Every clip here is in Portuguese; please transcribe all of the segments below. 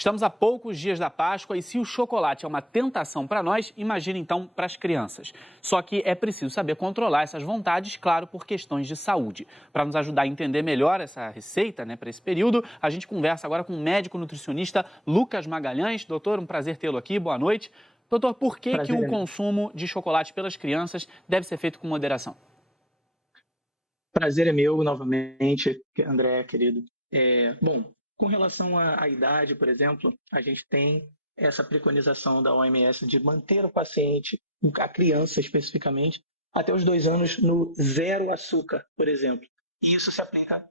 Estamos a poucos dias da Páscoa e se o chocolate é uma tentação para nós, imagine então para as crianças. Só que é preciso saber controlar essas vontades, claro, por questões de saúde. Para nos ajudar a entender melhor essa receita, para esse período, a gente conversa agora com o médico nutricionista Lucas Magalhães. Doutor, um prazer tê-lo aqui, boa noite. Doutor, por que o consumo de chocolate pelas crianças deve ser feito com moderação? Prazer é meu novamente, André, querido. Bom, com relação à idade, por exemplo, a gente tem essa preconização da OMS de manter o paciente, a criança especificamente, até os 2 anos no zero açúcar, por exemplo. E isso se aplica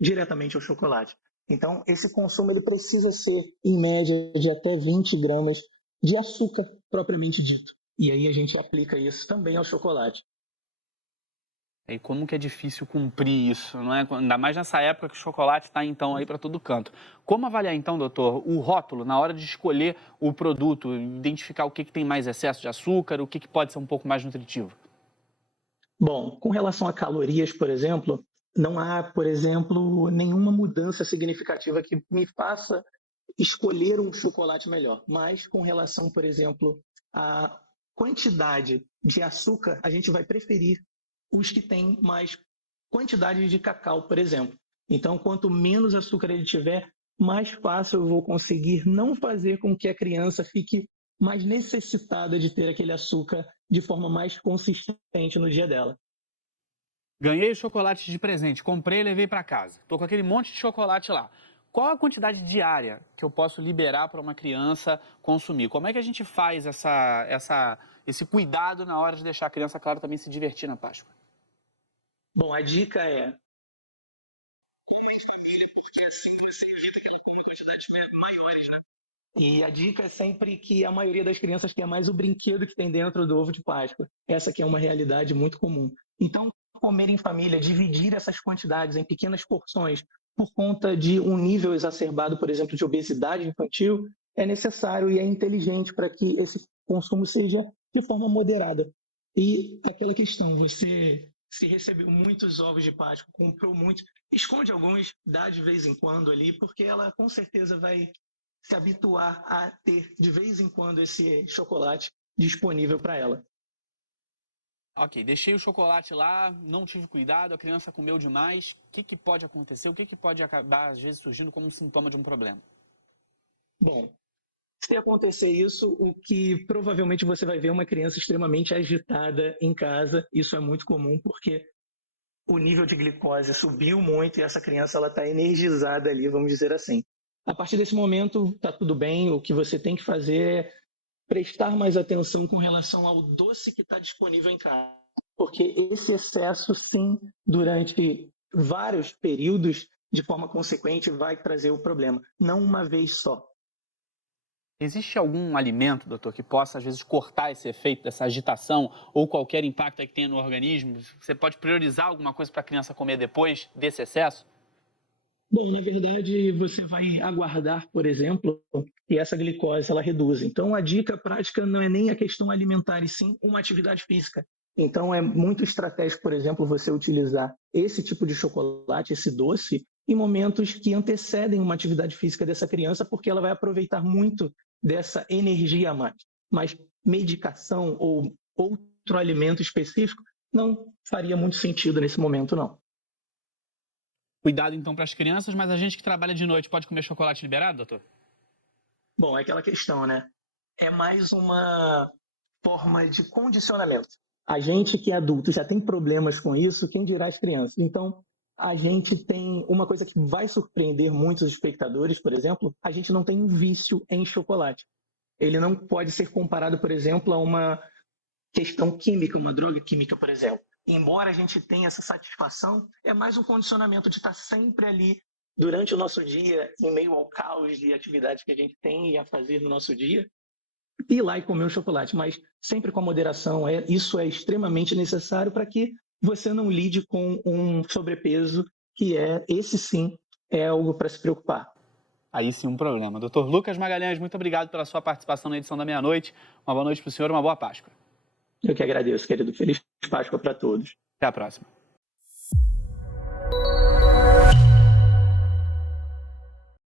diretamente ao chocolate. Então, esse consumo ele precisa ser, em média, de até 20 gramas de açúcar propriamente dito. E aí a gente aplica isso também ao chocolate. E como que é difícil cumprir isso, não é? Ainda mais nessa época que o chocolate está, então, aí para todo canto. Como avaliar, então, doutor, o rótulo na hora de escolher o produto, identificar o que tem mais excesso de açúcar, o que pode ser um pouco mais nutritivo? Bom, com relação a calorias, por exemplo, não há, por exemplo, nenhuma mudança significativa que me faça escolher um chocolate melhor. Mas com relação, por exemplo, à quantidade de açúcar, a gente vai preferir os que têm mais quantidade de cacau, por exemplo. Então, quanto menos açúcar ele tiver, mais fácil eu vou conseguir não fazer com que a criança fique mais necessitada de ter aquele açúcar de forma mais consistente no dia dela. Ganhei o chocolate de presente, comprei e levei para casa. Estou com aquele monte de chocolate lá. Qual a quantidade diária que eu posso liberar para uma criança consumir? Como é que a gente faz esse cuidado na hora de deixar a criança, claro, também se divertir na Páscoa? Bom, a dica é e a dica é sempre que a maioria das crianças quer mais o brinquedo que tem dentro do ovo de Páscoa. Essa que é uma realidade muito comum. Então, comer em família, dividir essas quantidades em pequenas porções por conta de um nível exacerbado, por exemplo, de obesidade infantil, é necessário e é inteligente para que esse consumo seja de forma moderada. E aquela questão, você se recebeu muitos ovos de Páscoa, comprou muitos, esconde alguns, dá de vez em quando ali, porque ela com certeza vai se habituar a ter de vez em quando esse chocolate disponível para ela. Ok, deixei o chocolate lá, não tive cuidado, a criança comeu demais. O que pode acontecer? O que pode acabar, às vezes, surgindo como um sintoma de um problema? Bom, se acontecer isso, o que provavelmente você vai ver é uma criança extremamente agitada em casa. Isso é muito comum porque o nível de glicose subiu muito e essa criança ela está energizada ali, vamos dizer assim. A partir desse momento, está tudo bem. O que você tem que fazer é prestar mais atenção com relação ao doce que está disponível em casa. Porque esse excesso, sim, durante vários períodos, de forma consequente, vai trazer o problema. Não uma vez só. Existe algum alimento, doutor, que possa, às vezes, cortar esse efeito dessa agitação ou qualquer impacto que tenha no organismo? Você pode priorizar alguma coisa para a criança comer depois desse excesso? Bom, na verdade, você vai aguardar, por exemplo, que essa glicose ela reduza. Então, a dica prática não é nem a questão alimentar, e sim uma atividade física. Então, é muito estratégico, por exemplo, você utilizar esse tipo de chocolate, esse doce, em momentos que antecedem uma atividade física dessa criança, porque ela vai aproveitar muito dessa energia a mais. Mas medicação ou outro alimento específico não faria muito sentido nesse momento, não. Cuidado, então, para as crianças, mas a gente que trabalha de noite pode comer chocolate liberado, doutor? Bom, é aquela questão, né? É mais uma forma de condicionamento. A gente que é adulto já tem problemas com isso, quem dirá as crianças? Então, a gente tem uma coisa que vai surpreender muitos espectadores, por exemplo, a gente não tem um vício em chocolate. Ele não pode ser comparado, por exemplo, a uma questão química, uma droga química, por exemplo. Embora a gente tenha essa satisfação, é mais um condicionamento de estar sempre ali durante o nosso dia, em meio ao caos de atividades que a gente tem a fazer no nosso dia, ir lá e comer um chocolate, mas sempre com a moderação. Isso é extremamente necessário para que você não lide com um sobrepeso, que esse sim, é algo para se preocupar. Aí sim um problema. Doutor Lucas Magalhães, muito obrigado pela sua participação na edição da meia-noite. Uma boa noite para o senhor e uma boa Páscoa. Eu que agradeço, querido. Feliz Páscoa para todos. Até a próxima.